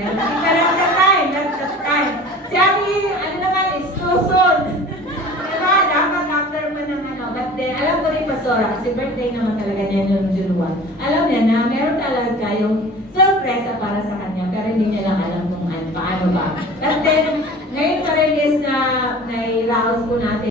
meron. Pero at the time, that's the time. Si Ate, ano naman, is too soon. Diba, dapat after mo ng ano. But then, alam ko rin, Pastora, kasi birthday naman talaga niya yung June 1. Alam niya na, meron talaga yung sorpresa para sa kanya, pero hindi niya lang alam kung paano ba. But then, ngayon pa rin is na i-rouse po natin